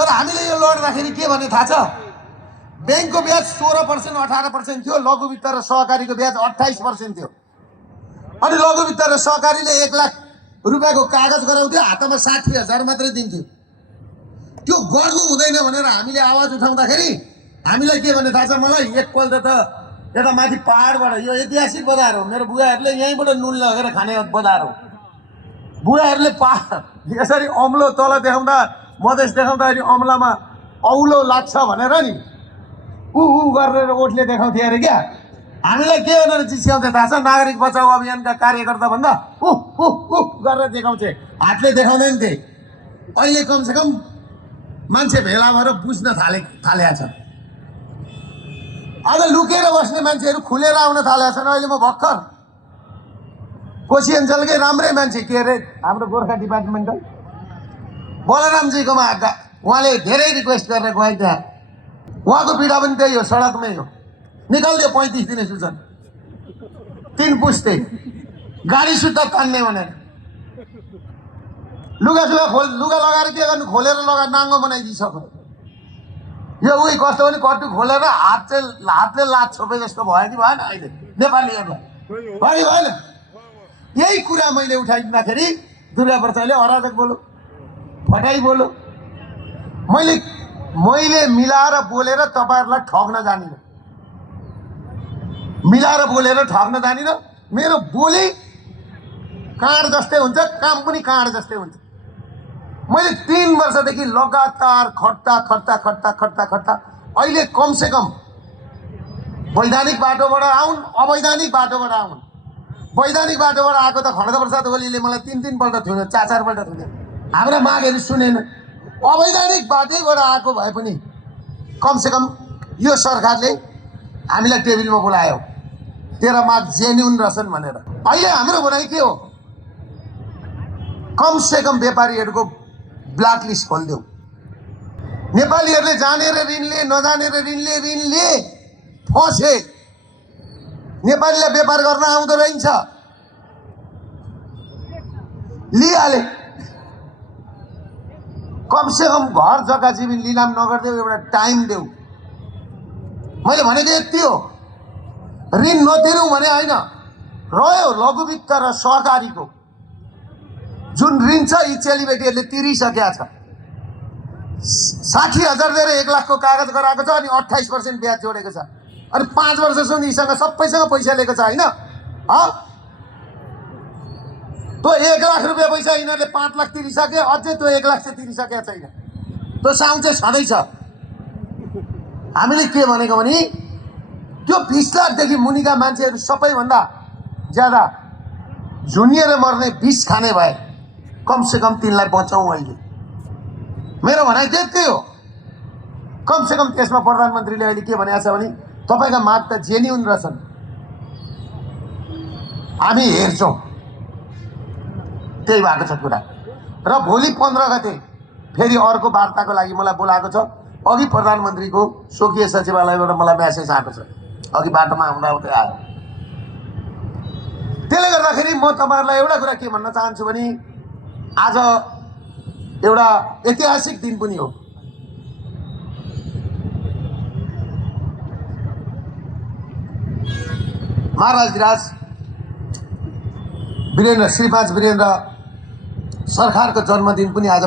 तर हामीले यो लड्दाखेरि के भने थाहा छ? बैंकको ब्याज 16% 18% थियो, लघु वित्त र सहकारीको ब्याज 28% थियो। अनि लघु वित्त र सहकारीले 1 लाख रुपियाँको कागज गराउँथ्यो, हातमा 60,000 मात्रै दिन्थ्यो। त्यो गर्नु हुँदैन भनेर हामीले आवाज उठाउँदाखेरि हामीलाई के भने थाहा छ मलाई? एकपल्ट त यता माथि पहाडबाट, यो ऐतिहासिक बजार हो, मेरो बुवाहरूले यहीँबाट नुन लगेर खाने बजार हो। बुवाहरूले पहाड यसरी अम्लो तल देखाउँदा, मधेस देखाउँदाखेरि अम्लामा औलो लाग्छ भनेर नि ऊ गरेर ओठले देखाउँथे अरे क्या। हामीलाई के भनेर चिस्काउँथे थाहा छ? नागरिक बचाउ अभियानका कार्यकर्ता भन्दा गरेर देखाउँथे, हातले देखाउँदैन थिए। अहिले कमसेकम मान्छे भेला भएर बुझ्न थालेका छन्। अब लुकेर बस्ने मान्छेहरू खुलेर आउन थालेका छन्। अहिले म भर्खर कोशी अञ्चलकै राम्रै मान्छे, के अरे हाम्रो गोर्खा डिपार्टमेन्टल बलरामजीकोमा उहाँले धेरै रिक्वेस्ट गरेर गए त्यहाँ। उहाँको पीडा पनि त्यही हो, सडकमै हो। निकालिदियो 35 दिने सूचना, 3 पुस्ते गाडी सुत्ता तान्ने भनेर। लुगा लगाएर के गर्नु? खोलेर लगा नाङ्गो बनाइदिइसक्यो। यो उही कस्तो भने कट्टु खोलेर हातले लात छोपे जस्तो भयो कि भएन? अहिले नेपालीहरूलाई भयो भएन? यही कुरा मैले उठाइदिँदाखेरि दुर्गा प्रसादले अराजक बोलो, फटाई बोलो। मैले मिलाएर बोलेर तपाईँहरूलाई ठग्न जानिनँ, मिलाएर बोलेर ठग्न जानिनँ। मेरो बोली काँड जस्तै हुन्छ, काम पनि काँड जस्तै हुन्छ। मैले 3 वर्षदेखि लगातार खट्टा अहिले कमसेकम वैधानिक बाटोबाट आउन्, अवैधानिक बाटोबाट आउन्। वैधानिक बाटोबाट आएको त खड्गप्रसाद ओलीले मलाई 3 पल्ट थुन्यो, 4 पल्ट थुन्यो, हाम्रा मागहरू सुनेन। अवैधानिक बाटैबाट आएको भए पनि कमसेकम यो सरकारले हामीलाई टेबलमा बोलायो, तेरा माग जेन्युन रहेछन् भनेर। अहिले हाम्रो भनाइ के हो? कमसेकम व्यापारीहरूको ब्ल्याक लिस्ट खोलिदेऊ। नेपालीहरूले जानेर ऋण लिए, नजानेर ऋण लिए फसे। नेपालीलाई व्यापार गर्न आउँदो रहेछ, लिइहाले। कमसेकम घर जग्गा जमिन लिलाम नगर्देऊ, एउटा टाइम देऊ। मैले भनेको यति हो, ऋण नतिरौँ भने होइन। रह्यो लघु वित्त र सहकारीको जुन ऋण छ, यी चेलीबेटीहरूले तिरिसकेका छ। 60,000 दिएर 1 लाखको कागज गराएको छ, अनि 28% ब्याज जोडेको छ। अनि 5 वर्षसम्म यीसँग सबैसँग पैसा लिएको छ, होइन? त्यो 1 लाख रुपियाँ पैसा यिनीहरूले 5 लाख तिरिसके, अझै त्यो 1 लाख चाहिँ तिरिसकेका छैन। त्यो साउन्ड चाहिँ छँदैछ। हामीले के भनेको भने त्यो 20 लाखदेखि मुनिका मान्छेहरू सबैभन्दा ज्यादा झुनिएर मर्ने, विष खाने भए कमसेकम तिनलाई बचाउँ। अहिले मेरो भनाइ त्यही हो। कमसेकम त्यसमा प्रधानमन्त्रीले अहिले के भनेको छ भने तपाईँका माग त जेन्युन रहेछन्, हामी हेर्छौँ। त्यही भएको छ कुरा। र भोलि 15 गते फेरि अर्को वार्ताको लागि मलाई बोलाएको छ। अघि प्रधानमन्त्रीको स्वकीय सचिवालयबाट मलाई म्यासेज आएको छ, अघि बाटोमा आउँदै आयो। त्यसले गर्दाखेरि म तपाईँहरूलाई एउटा कुरा के भन्न चाहन्छु भने आज एउटा ऐतिहासिक दिन पनि हो। महाराजधिराज वीरेन्द्र श्री 5 वीरेन्द्र सरकारको जन्मदिन पनि आज